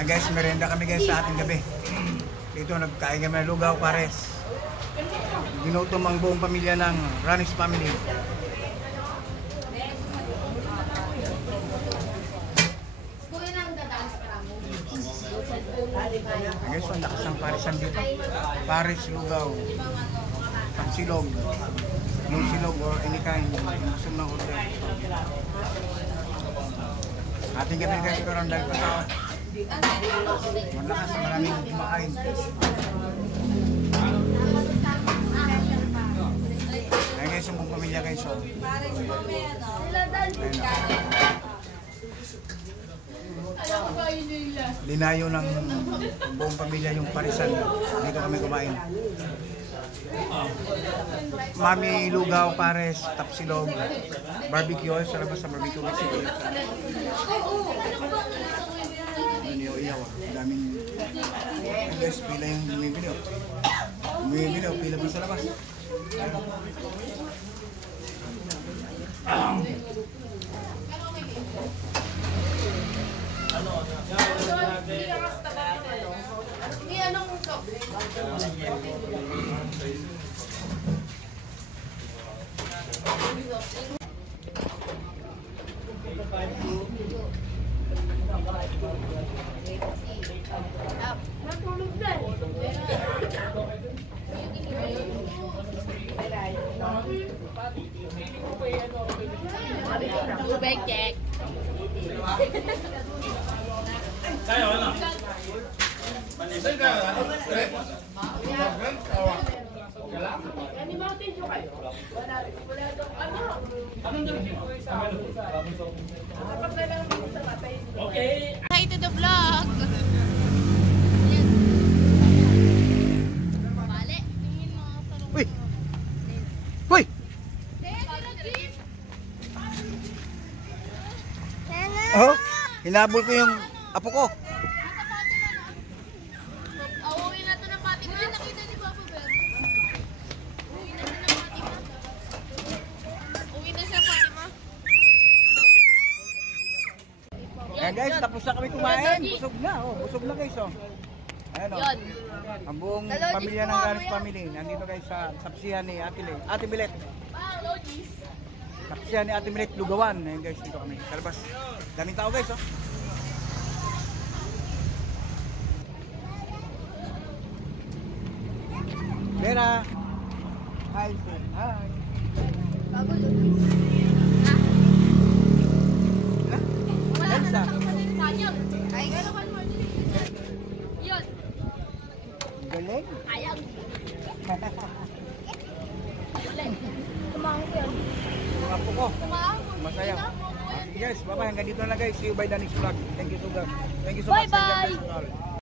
Ay guys, merenda kami guys sa ating gabi. Dito nagkain kami ng lugaw pares. Ginutom ang buong pamilya ng Ranis family. Guys, ang lakas ng parisan dito. Pares, lugaw, pansilog, silog or any kind. Gusto ng order. Ating gabi guys, pero ang dahil pa tao. Malakas, maraming kumakain. Ayan guys, yung buong pamilya guys. So. Linayo ng buong pamilya yung parisan. Dito kami kumain. Mami, lugaw, pares, tapsilog, barbecue. Sa labas sa barbecue kasi. Iyaw, daming guys, pila yung bumibili. Bumibili, pila pa sa labas. Bebek. Kayo ano? Manisan ka ano? Okay. Hi to the vlog. Bale, tingin mo sa loob. Uy! Uy! Oh, hinabol ko yung apo ko. Uwi na to ng Fatima. Nakita ni Papa Bear. Uwi na siya ng Fatima. Uwi na siya Fatima. Ayan guys, tapos na kami kumain. Busog na, oh. Busog na guys, oh. Ayan, oh. Ang buong pamilya ng Ranis family. Nandito guys sa tapsihan ni Ate Milet. Tapsihan ni Ate Milet, Lugawan. Ayan guys, dito kami. Kalabas. Daming tao guys, oh. Vera. Hi, sir. Hi. Elsa. Galing. Ayang. Mga apo ko. Masaya. Yes, bye-bye. Hanggang dito na guys. See you by the next vlog. Thank you so much. Thank you so much. Bye-bye. God bless you all.